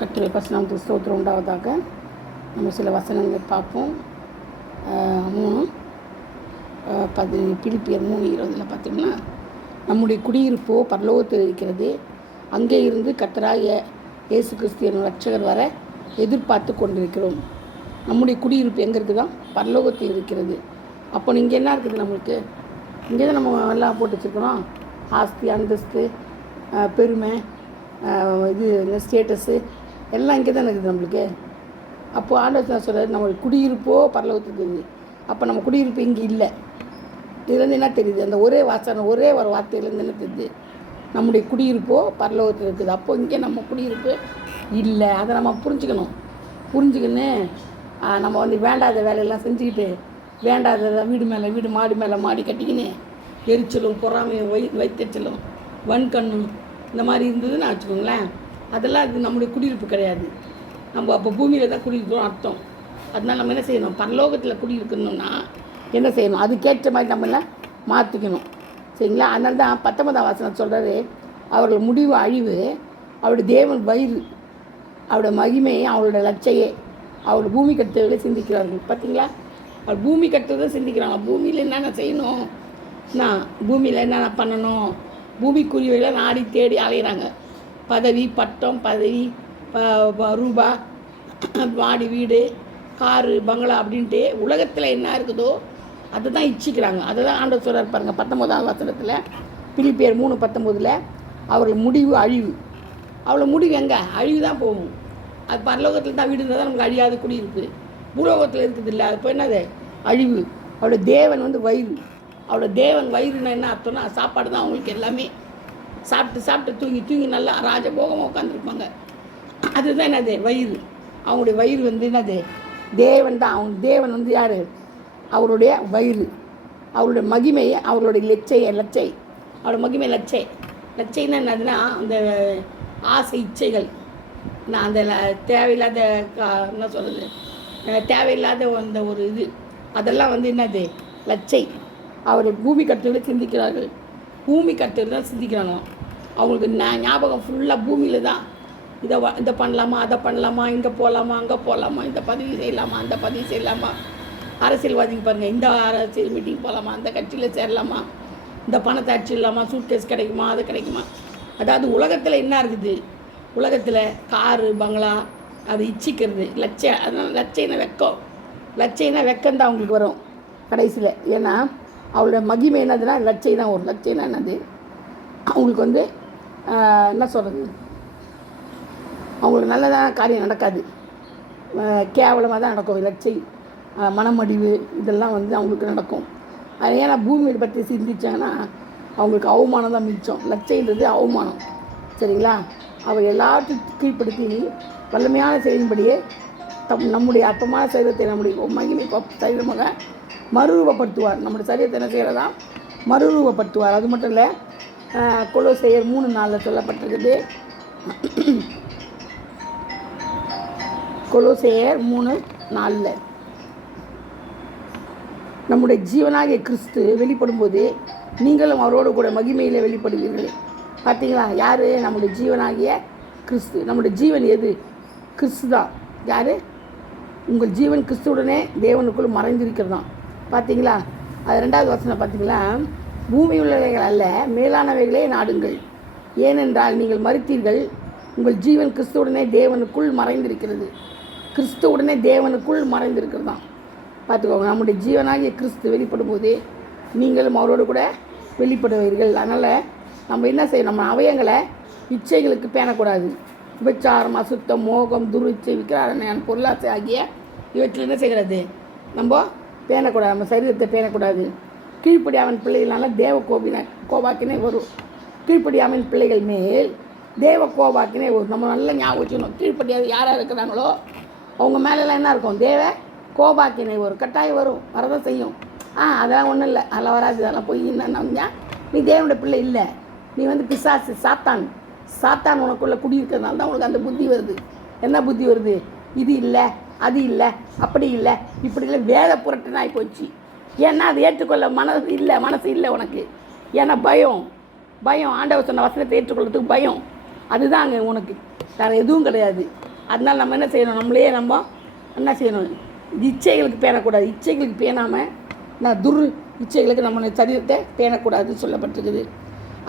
கர்த்தருடைய பரிசுநாமத்துக்கு ஸ்தோத்திரம் உண்டாவதாக. நம்ம சில வசனங்களை பார்ப்போம். 3 3:20 பார்த்தீங்கன்னா, நம்முடைய குடியிருப்போ பரலோகத்தில் இருக்கிறது, அங்கே இருந்து கர்த்தராகிய இயேசு கிறிஸ்து எனும் ரட்சகர் வர எதிர்பார்த்து கொண்டிருக்கிறோம். நம்முடைய குடியிருப்பு எங்கே இருக்குதான்? பரலோகத்தில் இருக்கிறது. அப்போ இங்கே என்ன இருக்குது? நம்மளுக்கு இங்கே தான் நம்ம எல்லாம் போட்டு வச்சுருக்கிறோம். ஆஸ்தி, அந்தஸ்து, பெருமை, ஸ்டேட்டஸு எல்லாம் இங்கே தான் இருக்குது நம்மளுக்கு. அப்போது ஆண்டவர் சொல்கிறார், நம்ம குடியிருப்போ பரலோகத்துக்கு இருக்குது. அப்போ நம்ம குடியிருப்பு இங்கே இல்லை. இதுலேருந்து என்ன தெரியுது? அந்த ஒரே ஒரு வார்த்தையிலேருந்து என்ன தெரியுது? நம்முடைய குடியிருப்போ பரலோகத்தில் இருக்குது. அப்போ இங்கே நம்ம குடியிருப்பு இல்லை. அதை நம்ம புரிஞ்சுக்கின்னு நம்ம வேண்டாத வேலையெல்லாம் செஞ்சுக்கிட்டு, வேண்டாத வீடு மேலே வீடு, மாடி மேலே மாடி கட்டிக்கின்னு எரிச்சலும், பொறாமையும், வைத்தறிச்சலும், வன்கண்ணும் இந்த மாதிரி இருந்ததுன்னு வச்சுக்கோங்களேன். அதெல்லாம் இது நம்முடைய குடியிருப்பு கிடையாது. நம்ம அப்போ பூமியில் தான் குடியிருக்கிறோம் அர்த்தம். அதனால் நம்ம என்ன செய்யணும்? பரலோகத்தில் குடியிருக்கணும்னா என்ன செய்யணும்? அதுக்கேற்ற மாதிரி நம்மளை மாற்றிக்கணும். சரிங்களா? அதனால தான் 19ஆம் வசனம் சொல்கிறாரு, அவர்கள் முடிவு அழிவு, அவருடைய தேவன் வயிறு, அவருடைய மகிமை, அவருடைய லட்சையே, அவருடைய பூமி கட்டுதலை சிந்திக்கிறார்கள். பார்த்தீங்களா? அவர் பூமி கட்டுறதை சிந்திக்கிறாங்க. பூமியில் என்னென்ன செய்யணும், பூமியில் என்னென்ன பண்ணணும், பூமிக்குரியவையில் நாடி தேடி அலைகிறாங்க. பதவி, பட்டம், பதவி, ரூபா, மாடி வீடு, காரு, பங்களா அப்படின்ட்டு உலகத்தில் என்ன இருக்குதோ அதை தான் இச்சிக்கிறாங்க. அதை தான் ஆண்டவர் சொல்கிறார் பாருங்கள். 19ஆம் வசனத்தில், பிலிப்பியர் 3:19, அவர்கள் முடிவு அழிவு. அவ்வளோ முடிவு எங்கே? அழிவு தான் போகும். அது பரலோகத்தில் தான் வீடு இருந்தால் தான் நமக்கு அழியாத குடியிருப்பு. பூலோகத்தில் இருக்குது இல்லை. அது இப்போ என்னது? அழிவு. அவளோட தேவன் வயிறு. அவளோட தேவன் வயிறுன்னா என்ன அர்த்தம்னா, சாப்பாடு தான் அவங்களுக்கு எல்லாமே. சாப்பிட்டு தூங்கி நல்லா ராஜபோகமாக உட்காந்துருப்பாங்க. அதுதான் என்னது? வயிறு. அவங்களுடைய வயிறு என்னது? தேவன் தான். அவங்க தேவன் யார்? அவருடைய வயிறு. அவருடைய மகிமை, அவருடைய லட்சை. அவரோட மகிமை லட்சைன்னா என்னதுன்னா, அந்த ஆசை இச்சைகள், அந்த தேவையில்லாத என்ன சொல்கிறது, தேவையில்லாத அந்த ஒரு இது, அதெல்லாம் என்னது? லட்சை. அவர் பூமி கட்டுறதை சிந்திக்கிறார்கள். பூமி கட்டுறது தான் சிந்திக்கிறாங்க. அவங்களுக்கு ஞாபகம் ஃபுல்லாக பூமியில் தான். இதை பண்ணலாமா, அதை பண்ணலாமா, இங்கே போகலாமா, அங்கே போகலாமா, இந்த பதவி செய்யலாமா, அந்த பதவி செய்யலாமா, அரசியல்வாதிக்கு பாருங்கள், இந்த அரசியல் மீட்டிங் போகலாமா, அந்த கட்சியில் சேரலாமா, இந்த பணத்தை அடிச்சிடலாமா, சூட்கேஸ் கிடைக்குமா, அது கிடைக்குமா. அதாவது உலகத்தில் என்ன இருக்குது? உலகத்தில் காரு, பங்களா, அது இச்சிக்கிறது அதனால் லட்சைனா வெக்கம் தான் அவங்களுக்கு வரும் கடைசியில். ஏன்னா அவளோட மகிமை என்னதுன்னா லட்சை தான் வரும். லட்சைனா என்னது? அவங்களுக்கு என்ன சொல்கிறது, அவங்களுக்கு நல்லதான காரியம் நடக்காது, கேவலமாக தான் நடக்கும். லட்சை, மனமடிவு, இதெல்லாம் அவங்களுக்கு நடக்கும். அது ஏன்னா பூமியை பற்றி சிந்திச்சாங்கன்னா அவங்களுக்கு அவமானம் தான் மிச்சம். லட்சைன்றது அவமானம். சரிங்களா? அவர் எல்லாத்தையும் கீழ்ப்படுத்தி வல்லமையான செயலின்படியே நம்முடைய அற்பமான சரீரத்தை நம்முடைய மகிமை சரீரமாக மறுரூபப்படுத்துவார். நம்முடைய சரீரத்தை என்ன செய்கிறதா? மறுரூபப்படுத்துவார். அது மட்டும் இல்லை, கொலோசையர் 3:4 சொல்லப்பட்டிருக்குது. கொலோசையர் 3:4, நம்முடைய ஜீவனாகிய கிறிஸ்து வெளிப்படும்போது நீங்களும் அவரோடு கூட மகிமையில் வெளிப்படுவீர்கள். பார்த்தீங்களா? யார்? நம்முடைய ஜீவனாகிய கிறிஸ்து. நம்முடைய ஜீவன் எது? கிறிஸ்து தான். யார்? உங்கள் ஜீவன் கிறிஸ்துவுடனே தேவனுக்குள் மறைந்திருக்கிறது தான். பார்த்தீங்களா? அது 2வது வசனம் பார்த்தீங்களா? பூமி உள்ளவைகள் அல்ல, மேலானவைகளே நாடுங்கள், ஏனென்றால் நீங்கள் மரித்தீர்கள், உங்கள் ஜீவன் கிறிஸ்துவுடனே தேவனுக்குள் மறைந்திருக்கிறது. கிறிஸ்துவுடனே தேவனுக்குள் மறைந்திருக்கிறது தான். பார்த்துக்கோங்க. நம்முடைய ஜீவனாகிய கிறிஸ்து வெளிப்படும் போது நீங்களும் அவரோடு கூட வெளிப்படுவீர்கள். அதனால் நம்ம என்ன செய்யணும்? நம்ம அவயங்களை இச்சைகளுக்கு பேணக்கூடாது. விபச்சாரம், அசுத்தம், மோகம், துரிச்சை, விக்கிரகணம், பொருளாசை ஆகிய இவற்றில் என்ன செய்கிறது? நம்ம பேணக்கூடாது. நம்ம சரீரத்தை பேணக்கூடாது. கீழ்ப்படியாவின் பிள்ளைகளால தேவ கோபாக்கினே வரும். கீழ்ப்படியாவின் பிள்ளைகள் மேல் தேவ கோபாக்கினே வரும். நம்ம நல்லா ஞாபகம் வச்சுக்கணும். கீழ்ப்படியாது யாராக இருக்கிறாங்களோ அவங்க மேலெல்லாம் என்ன இருக்கும்? தேவ கோபாக்கினை வரும். கட்டாயம் வரும், வரதான் செய்யும். அதெல்லாம் ஒன்றும் இல்லை, அதெல்லாம் வராது. அதெல்லாம் போய் என்னன்னா, நீ தேவனுடைய பிள்ளை இல்லை, நீ பிசாசு, சாத்தான் உனக்குள்ளே குடியிருக்கிறதுனால தான் உனக்கு அந்த புத்தி வருது. என்ன புத்தி வருது? இது இல்லை, அது இல்லை, அப்படி இல்லை, இப்படி இல்லை, வேத புரட்டுன்னு ஆகி போச்சு. ஏன்னா அது ஏற்றுக்கொள்ள மனசு இல்லை உனக்கு. ஏன்னா பயம். ஆண்டவர் சொன்ன வசனத்தை ஏற்றுக்கொள்றதுக்கு பயம். அதுதான் அங்கே உனக்கு வேறு எதுவும் கிடையாது. அதனால் நம்ம என்ன செய்யணும், நம்மளே நம்ம என்ன செய்யணும், இச்சைகளுக்கு பேணக்கூடாது. இச்சைகளுக்கு பேணாமல் நான் இச்சைகளுக்கு நம்ம சரீரத்தை பேணக்கூடாதுன்னு சொல்லப்பட்டிருக்குது.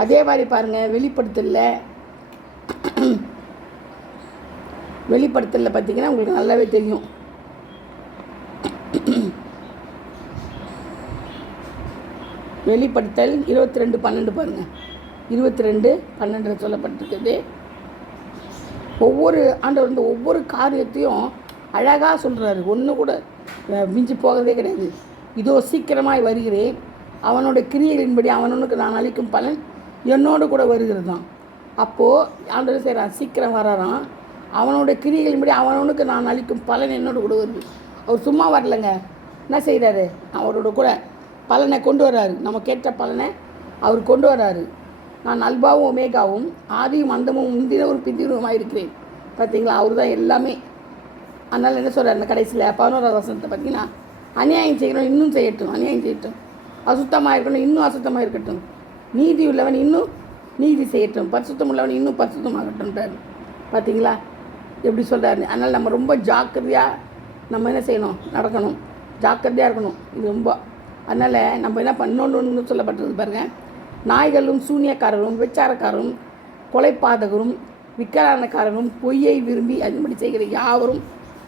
அதே மாதிரி பாருங்கள், வெளிப்படுத்தலில் பார்த்திங்கன்னா உங்களுக்கு நல்லாவே தெரியும். வெளிப்படுத்தல் 22:12 பாருங்கள். 22:12 சொல்லப்பட்டிருக்குது. ஒவ்வொரு காரியத்தையும் அழகாக சொல்கிறாரு. ஒன்று கூட மிஞ்சி போகிறதே கிடையாது. இதோ சீக்கிரமாய் வருகிறேன், அவனோட கிரியைகளின்படி அவனுக்கு நான் அளிக்கும் பலன் என்னோடு கூட வருகிறது தான். அப்போது ஆண்டவர் செய்கிறான், சீக்கிரம் வரான், அவனோட கிரியைகளின்படி அவனுக்கு நான் அளிக்கும் பலன் என்னோடு கூட வருது. அவர் சும்மா வரலைங்க, என்ன செய்கிறாரு, அவரோட கூட பலனை கொண்டு வர்றாரு. நம்ம கேட்ட பலனை அவர் கொண்டு வர்றாரு. நான் அல்பாவும் ஒமேகாவும் ஆதியும் அந்தமும் முந்தினவரும் பிந்தினவருமாக இருக்கிறேன். பார்த்தீங்களா, அவர் தான் எல்லாமே. அதனால் என்ன சொல்கிறார் அந்த கடைசியில் 11வது வசனத்தை பார்த்தீங்கன்னா, அநியாயம் செய்யணும் இன்னும் செய்யட்டும், அநியாயம் செய்யட்டும், அசுத்தமாக இருக்கணும் இன்னும் அசுத்தமாக இருக்கட்டும், நீதி உள்ளவன் இன்னும் நீதி செய்யட்டும், பரிசுத்தம் உள்ளவன் இன்னும் பரிசுத்தமாகட்டும்ன்றார். பார்த்தீங்களா எப்படி சொல்கிறாரு. அதனால் நம்ம ரொம்ப ஜாக்கிரதையாக நம்ம என்ன செய்யணும், நடக்கணும், ஜாக்கிரதையாக இருக்கணும். இது ரொம்ப. அதனால் நம்ம என்ன பண்ணணுன்னு சொல்லப்பட்டது பாருங்கள். நாய்களும் சூனியக்காரரும் விபச்சாரக்காரரும் கொலைப்பாதகரும் விக்கிரகாரரும் பொய்யை விரும்பி அதுபடி செய்கிற யாவரும்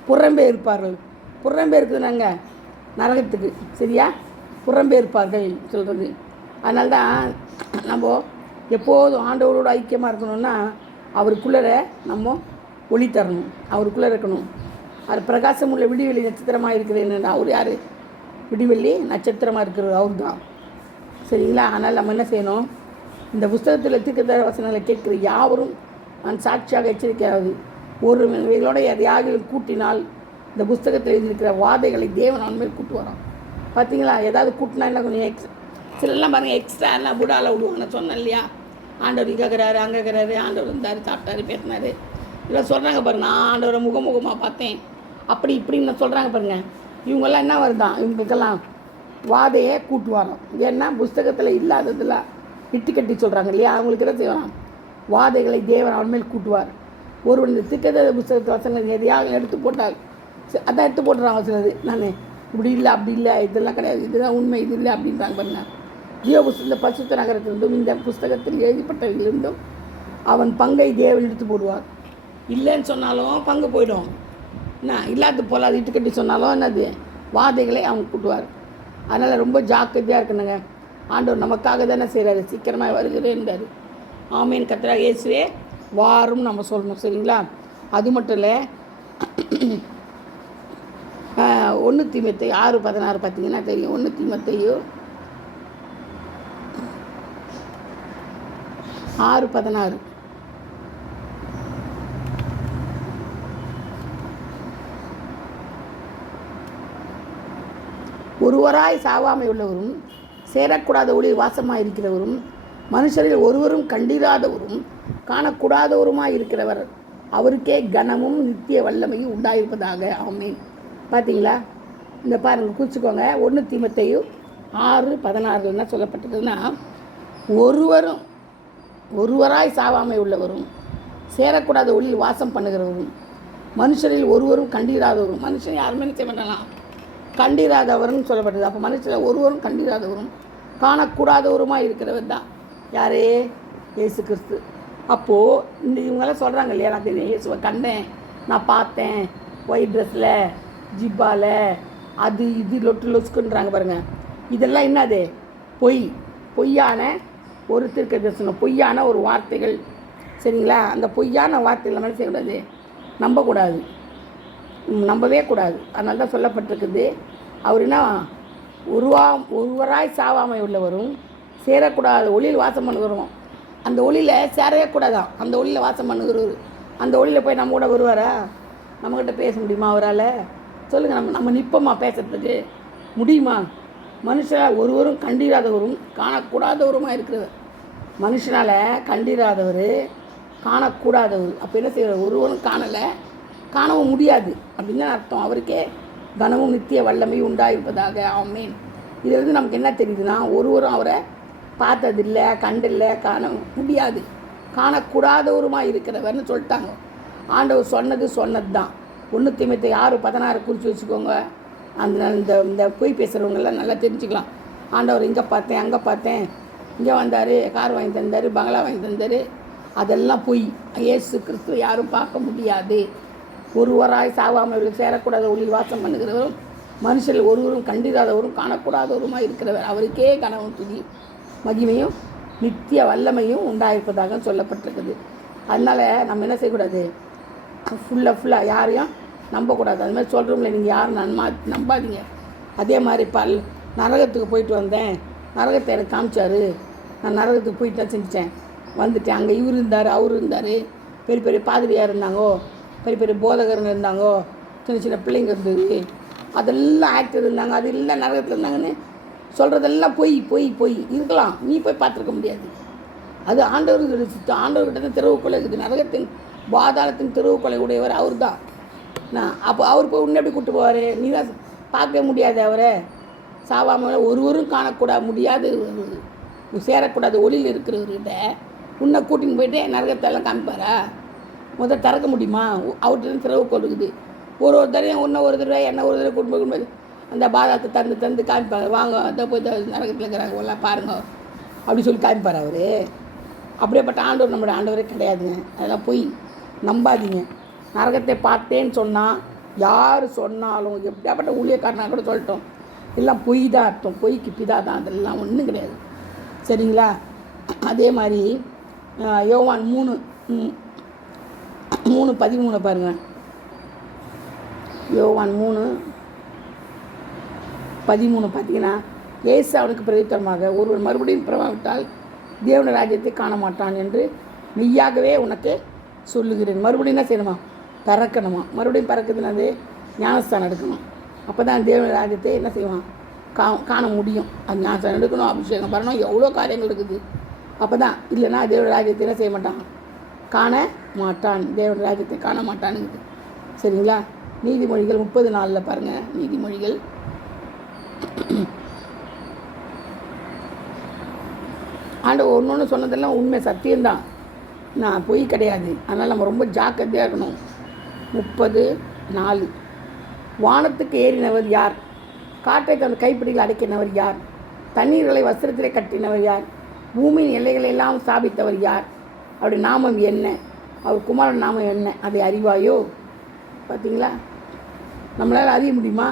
புறம்பே இருப்பார்கள். புறம்பே இருக்குது நாங்கள் நரகத்துக்கு, சரியா, புறம்பே இருப்பார்கள் சொல்கிறது. அதனால தான் நம்ம எப்போதும் ஆண்டவரோட ஐக்கியமாக இருக்கணும்னா அவருக்குள்ளே நம்ம ஒளி தரணும், அவருக்குள்ளே இருக்கணும். அது பிரகாசம் உள்ள விடிவெளி நட்சத்திரமாக இருக்கிறேன்னு அவர் யார், விடிவெள்ளி நட்சத்திரமாக இருக்கிறது அவர் தான், சரிங்களா. அதனால் நம்ம என்ன செய்யணும், இந்த புஸ்தகத்தில் தீர்க்கதரிசன வசனங்களை கேட்குற யாவரும் நான் சாட்சியாக எச்சரிக்கையாவது ஒரு இவைகளோட எதையாக கூட்டினால் இந்த புஸ்தகத்தில் எழுதியிருக்கிற வாதைகளை தேவன் அவன் கூட்டு வரோம். பார்த்தீங்களா, ஏதாவது கூட்டினா என்ன கொஞ்சம் சிலெல்லாம் பாருங்கள் எக்ஸ்ட்ரா எல்லாம் புடால விடுவாங்கன்னு சொன்னேன் இல்லையா. ஆண்டவர் இங்கே இருக்கிறாரு, அங்கே இருக்கிறாரு, ஆண்டவர் இருந்தார், சாப்பிட்டாரு, பேசினார், இதெல்லாம் சொல்கிறாங்க பாருங்க. நான் ஆண்டவரை முகமுகமாக பார்த்தேன் அப்படி இப்படின்னு சொல்கிறாங்க பாருங்கள். இவங்கெல்லாம் என்ன வருதான், இவங்களுக்கெல்லாம் வாதையை கூட்டு வரோம். ஏன்னா புஸ்தகத்தில் இல்லாததெல்லாம் இட்டு கட்டி சொல்கிறாங்க இல்லையா. அவங்களுக்கு என்ன செய்வான், வாதைகளை தேவன் அவன் மேல் கூட்டுவார். ஒருவன் இந்த திட்டத்தை புஸ்தகத்தை வசனங்கள் எதையாக எடுத்து போட்டால் அதான் எடுத்து போட்டுறாங்க சிலது. நான் இப்படி இல்லை அப்படி இல்லை இதெல்லாம் கிடையாது, இதுதான் உண்மை, இது இல்லை அப்படின்றாங்க பாருங்க. ஜீவ புஸ்தகத்தில் பரிசுத்த நகரத்திலிருந்தும் இந்த புஸ்தகத்தில் எழுதப்பட்டவர்களிருந்தும் அவன் பங்கை தேவன் எடுத்து போடுவார். இல்லைன்னு சொன்னாலும் பங்கு போயிடும், என்ன இல்லாத போல அது இட்டு கட்டி சொன்னாலும் என்னது வாதைகளை அவன் கூட்டுவார். அதனால் ரொம்ப ஜாக்கிரதையாக இருக்கணுங்க. ஆண்டவர் நமக்காக தானே செய்கிறாரு, சீக்கிரமாக வருகிறேன்றார். ஆமீன். கர்த்தராகிய இயேசுவே வாரும் நம்ம சொல்லணும், சரிங்களா. அது மட்டும் இல்லை, 1 தீமோத்தேயு 6:16 பார்த்தீங்கன்னா தெரியும். 1 தீமோத்தேயு 6:16 ஒருவராய் சாவாமை உள்ளவரும் சேரக்கூடாத ஒளியில் வாசமாக இருக்கிறவரும் மனுஷரில் ஒருவரும் கண்டிராதவரும் காணக்கூடாதவருமாய் இருக்கிறவர் அவருக்கே கனமும் நித்திய வல்லமையும் உண்டாயிருப்பதாக. ஆமீன். பார்த்தீங்களா, இந்த பாருங்கள் குறிச்சிக்கோங்க. 1 தீமோத்தேயு 6:16 என்ன சொல்லப்பட்டிருக்குதுன்னா, ஒருவராய் சாவாமை உள்ளவரும் சேரக்கூடாத ஒளியில் வாசம் பண்ணுகிறவரும் மனுஷரில் ஒருவரும் கண்டிராதவரும், மனுஷன் யாருமே நிச்சயம் பண்ணலாம் கண்டிராதவர்னு சொல்லப்பட்டது. அப்போ மனுஷரில் ஒருவரும் கண்டிராதவரும் காணக்கூடாதவருமாக இருக்கிறவர் தான் யாரே, இயேசு கிறிஸ்து. அப்போது இந்த இவங்கெல்லாம் சொல்கிறாங்க இல்லையா, நான் இயேசுவை கண்டேன், நான் பார்த்தேன், ஒயிட் ட்ரெஸ்ஸில் ஜிப்பாவில் அது இது லொட்டு லொசுக்குன்றாங்க பாருங்கள். இதெல்லாம் என்னது, பொய்யான ஒரு தீர்க்க தரிசனம், பொய்யான ஒரு வார்த்தைகள், சரிங்களா. அந்த பொய்யான வார்த்தைகள் நம்ம செய்யக்கூடாது, நம்பவே கூடாது. அதனால தான் சொல்லப்பட்டிருக்குது, அவர் என்ன ஒருவராய் சாவாமை உள்ளவரும் சேரக்கூடாது ஒளியில் வாசம் பண்ணுகிறோம். அந்த ஒளியில் சேரவே கூடாதான், அந்த ஒளியில் வாசம் பண்ணுகிறவர். அந்த ஒளியில் போய் நம்ம கூட வருவாரா, நம்மக்கிட்ட பேச முடியுமா அவரால், சொல்லுங்கள். நம்ம நிற்போமா பேசுறதுக்கு முடியுமா? மனுஷனால் ஒருவரும் கண்டிராதவரும் காணக்கூடாதவருமாக இருக்கிறவர். மனுஷனால் கண்டிராதவர் காணக்கூடாதவர். அப்போ என்ன செய்வார், ஒருவரும் காணவும் முடியாது அப்படின்னு அர்த்தம். அவருக்கே கனமும் நித்திய வல்லமையும் உண்டாயிருப்பதாக. ஆமீன். இதிலிருந்து நமக்கு என்ன தெரியுதுன்னா, ஒருவரும் அவரை பார்த்ததில்லை, கண்டில்லை, காண முடியாது, காணக்கூடாதவருமாக இருக்கிறவர்னு சொல்லிட்டாங்க. ஆண்டவர் சொன்னது தான். 1 தீமோத்தேயு 6:16 குறித்து வச்சுக்கோங்க. அந்த இந்த இந்த பொய் பேசுகிறவங்கெல்லாம் நல்லா தெரிஞ்சுக்கலாம். ஆண்டவர் இங்கே பார்த்தேன், அங்கே பார்த்தேன், இங்கே வந்தார், கார் வாங்கி தந்தார், பங்களா வாங்கி தந்தார், அதெல்லாம் பொய். இயேசு கிறிஸ்துவ யாரும் பார்க்க முடியாது. ஒருவராய் சாவாமல் சேரக்கூடாத ஒளியில் வாசம் பண்ணுகிறவரும் மனுஷர்கள் ஒருவரும் கண்டிராதவரும் காணக்கூடாதவருமாய் இருக்கிறவர் அவருக்கே கனவும் துதி மகிமையும் நித்திய வல்லமையும் உண்டாயிருப்பதாக சொல்லப்பட்டிருக்குது. அதனால் நம்ம என்ன செய்யக்கூடாது, ஃபுல்லாக யாரையும் நம்பக்கூடாது. அது மாதிரி சொல்கிறோம்ல, நீங்கள் யாரும் நம்பாதீங்க. அதே மாதிரி நரகத்துக்கு போயிட்டு வந்தேன், நரகத்தை எனக்கு காமிச்சார், நான் நரகத்துக்கு போயிட்டு தான் செஞ்சேன், வந்துட்டேன். அங்கே இவர் இருந்தார், அவர் இருந்தார், பெரிய பெரிய பாதிரியாக இருந்தாங்கோ, பெரிய பெரிய போதகருங்க இருந்தாங்கோ, சின்ன சின்ன பிள்ளைங்க இருந்தது, அதெல்லாம் ஆக்டர் இருந்தாங்க, அது இல்லை நரகத்தில் இருந்தாங்கன்னு சொல்கிறதெல்லாம் பொய் இருக்கலாம். நீ போய் பார்த்துருக்க முடியாது. அது ஆண்டவர்கிட்ட சுத்தம். ஆண்டவர்கிட்ட தான் திறவுக்கொலை இருக்குது. நரகத்தின் பாதாளத்தின் திறவுக்கொலை உடையவர் அவர் தான். அப்போ அவர் போய் உன்னை எப்படி கூப்பிட்டு போவார்? நீ தான் பார்க்கவே முடியாது. அவரை சாவாமல் ஒருவரும் காணக்கூடாது, முடியாது, சேரக்கூடாது ஒளியில் இருக்கிறவர்கிட்ட உன்னை கூட்டின்னு போயிட்டு நரகத்தெல்லாம் காமிப்பாரா? முதல் திறக்க முடியுமா? அவர்கிட்ட திறவுக்கோல் இருக்குது. ஒரு தடவை ஒரு தடவை என்ன ஒரு தடவை கூட்டின்னு போய் அந்த பாதாளத்தை தந்து காமிப்பாங்க. வாங்க அதை போய் நரகத்தில் இருக்கிறாங்க எல்லாம் பாருங்க அப்படி சொல்லி காமிப்பார் அவர். அப்படியேப்பட்ட ஆண்டவர் நம்மளுடைய ஆண்டவரே கிடையாதுங்க. அதெல்லாம் போய் நம்பாதீங்க. நரகத்தை பார்த்தேன்னு சொன்னால் யார் சொன்னாலும் எப்படியாப்பட்ட ஊழியக்காரனாக கூட சொல்லட்டும், எல்லாம் பொய் தான் அர்த்தம். பொய்க்கு பிதா தான், அதெல்லாம் ஒன்றும் கிடையாது. சரிங்களா? அதே மாதிரி யோவான் 3:13 பாருங்கள். யோவான் 3:13 பார்த்தீங்கன்னா, இயேசு அவனுக்கு பிரதித்தரமாக, ஒருவர் மறுபடியும் பிறவாவிட்டால் தேவனுடைய ராஜ்யத்தை காண மாட்டான் என்று மெய்யாகவே உனக்கு சொல்லுகிறேன். மறுபடியும் என்ன செய்யணுமா? பிறக்கணுமா? மறுபடியும் பிறக்குதுன்னு ஞானஸ்தானம் எடுக்கணும். அப்போ தான் தேவனுடைய ராஜ்யத்தை என்ன செய்வான்? காண முடியும். அது ஞானஸ்தானம் எடுக்கணும், அபிஷேகம் பண்ணணும், எவ்வளோ காரியங்கள் இருக்குது. அப்போ தான். இல்லைன்னா தேவனுடைய ராஜ்யத்தை என்ன செய்ய மாட்டான்? காண மாட்டான். தேவனுடைய ராஜ்யத்தை காண மாட்டான்னு. சரிங்களா? நீதிமொழிகள் 30:4 பாருங்கள். நீதிமொழிகள் ஆண்டவர் ஒன்று சொன்னதெல்லாம் உண்மை, சத்தியம்தான், நான் பொய் கிடையாது. அதனால் நம்ம ரொம்ப ஜாக்கிரதையாக இருக்கணும். 30:4 வானத்துக்கு ஏறினவர் யார்? காற்றை அந்த கைப்பிடியில் அடைக்கினவர் யார்? தண்ணீர்களை வஸ்திரத்திலே கட்டினவர் யார்? பூமியின் எல்லைகளை எல்லாம் ஸ்தாபித்தவர் யார்? அவருடைய நாமம் என்ன? அவர் குமாரன் நாமம் என்ன? அதை அறிவாயோ? பார்த்தீங்களா? நம்மளால் அறிய முடியுமா?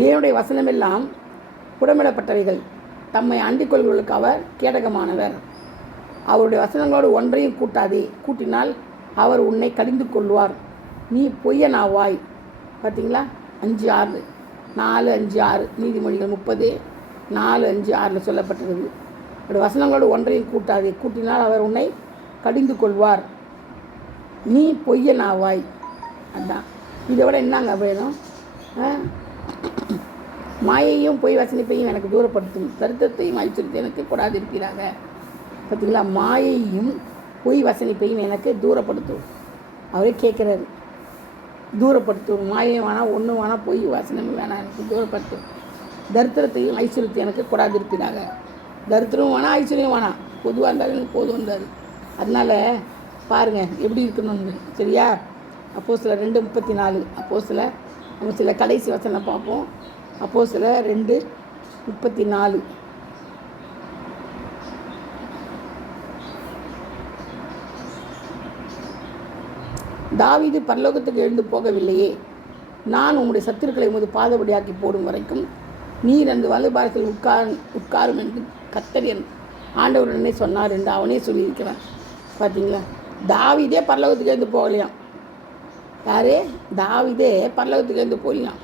தேவனுடைய வசனமெல்லாம் புடமிடப்பட்டவைகள், தம்மை அண்டிக் கொள்வர்களுக்கு அவர் கேடகமானவர். அவருடைய வசனங்களோடு ஒன்றையும் கூட்டாதே, கூட்டினால் அவர் உன்னை கடிந்து கொள்வார். நீ பொய்யனாவாய். பார்த்தீங்களா? 5:6 4:5-6 நீதிமொழிகள் 30:4-5-6 சொல்லப்பட்டிருக்குது. அவருடைய வசனங்களோடு ஒன்றையும் கூட்டாதே, கூட்டினால் அவர் உன்னை கடிந்து கொள்வார். நீ பொய்யனாவாய். அதுதான். இதை விட என்னங்க வேணும்? மாயையும் பொய் வசனிப்பையும் எனக்கு தூரப்படுத்தும், தரித்திரத்தையும் ஐஸ்வர்யத்தை எனக்கு கூடாதிருக்கிறாங்க. பார்த்தீங்களா? மாயையும் பொய் வசனிப்பையும் எனக்கு தூரப்படுத்தும். அவரே கேட்குறாரு, தூரப்படுத்தும். மாயை வேணாம், ஒன்றும் வேணாம், பொய் வசனம் வேணாம், எனக்கு தூரப்படுத்தும். தரித்திரத்தையும் ஐஸ்வர்யத்தை எனக்கு கூடாதிருக்கிறாங்க. தரித்திரம் வேணாம், ஐஸ்வர்யம் வேணாம், பொதுவாக இருந்தாலும் எனக்கு போதும் வந்தார். அதனால் பாருங்கள் எப்படி இருக்கணும்னு. சரியா? அப்போஸ்தலர் 2:34. அப்போஸ்தலர் நம்ம சில கடைசி வசனம் பார்ப்போம். அப்போஸ்தலர் 2:34. தாவீது பரலோகத்துக்கு எழுந்து போகவில்லையே, நான் உம்முடைய சத்துருக்களை உமது பாதபடியாக்கி போடும் வரைக்கும் நீர் அந்த வலதுபாரத்தில் உட்காரும் என்று கர்த்தர் என் ஆண்டவருடனே சொன்னார் என்று அவனே சொல்லியிருக்கிறான். பார்த்தீங்களா? தாவீதே பரலோகத்துக்கு எழுந்து போகலையாம். யாரே? தாவீதே பரலோகத்துக்கு எழுந்து போகலையாம்.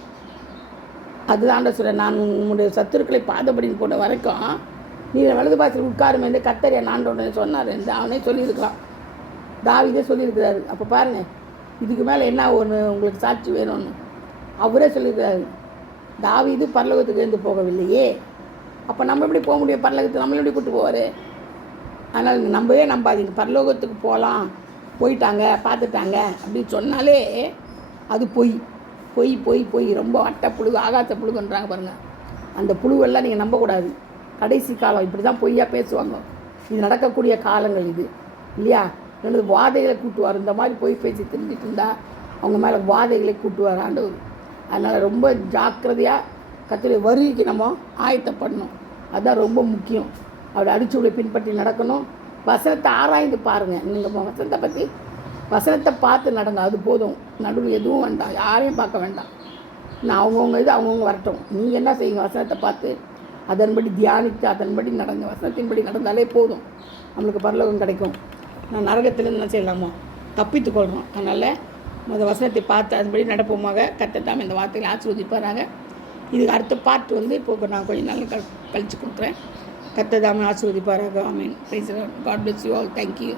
அதுதான் ஆண்டவர் சொல்கிறேன், நான் உங்களுடைய சத்துருக்களை பாதபடின்னு போட்ட வரைக்கும் நீர் வலது பாசத்தில் உட்காரும் என்று கர்த்தர் என் ஆண்டவருடனே சொன்னார் என்று அவனே சொல்லியிருக்கிறான். தாவீதே சொல்லியிருக்கிறாரு. அப்போ பாருங்கள், இதுக்கு மேலே என்ன ஒன்று உங்களுக்கு சாட்சி வேணும்னு அவரே சொல்லியிருக்கிறாரு. தாவீது பரலோகத்துக்கு எழுந்து போகவில்லையே, அப்போ நம்ம எப்படி போக முடியும்? பரலோகத்துக்கு நம்மள எப்படி கூப்பிட்டு போவார்? அதனால் நம்பவே நம்பாதீங்க. பரலோகத்துக்கு போகலாம், போயிட்டாங்க, பார்த்துட்டாங்க அப்படின்னு சொன்னாலே அது பொய் பொய் பொய் பொய். ரொம்ப அட்டை புழுகு, ஆகாத்த புழுகுன்றாங்க பாருங்கள். அந்த புழுவெல்லாம் நீங்கள் நம்பக்கூடாது. கடைசி காலம் இப்படி தான் பொய்யாக பேசுவாங்க. இது நடக்கக்கூடிய காலங்கள் இது இல்லையா? ரெண்டு வாதைகளை கூட்டுவார். இந்த மாதிரி போய் பேசி தெரிஞ்சுட்டு இருந்தால் அவங்க மேலே வாதைகளை கூட்டுவார் ஆண்டவர். அதனால் ரொம்ப ஜாக்கிரதையாக கர்த்தருடைய வருகைக்கு நம்ம ஆயத்தப்படணும். அதுதான் ரொம்ப முக்கியம். அவருடைய அடிச்சுவடை பின்பற்றி நடக்கணும். வசனத்தை ஆராய்ந்து பாருங்கள். நீங்கள் வசனத்தை பார்த்து நடங்க, அது போதும். நடுவில் எதுவும் வேண்டாம், யாரையும் பார்க்க வேண்டாம். நான் அவங்கவுங்க இது அவங்கவுங்க வரட்டும். நீங்கள் என்ன செய்யுங்க, வசனத்தை பார்த்து அதன்படி தியானித்து அதன்படி நடங்க. வசனத்தின்படி நடந்தாலே போதும், நம்மளுக்கு பரலோகம் கிடைக்கும். நான் நரகத்திலேருந்து என்ன செய்யலாமோ தப்பித்துக்கொள்கிறோம். அதனால் அந்த வசனத்தை பார்த்து அதன்படி நடப்போமாக. கர்த்தர் தாமே இந்த வார்த்தைகளை ஆசீர்வதிப்பாராங்க. இதுக்கு அடுத்த பார்ட் இப்போ நான் கொஞ்சம் நாள் கழித்து கொடுக்குறேன். கர்த்தர் தாமே ஆசீர்வதிப்பாராக. ஆமென். Praise the Lord. God bless you all. Thank you.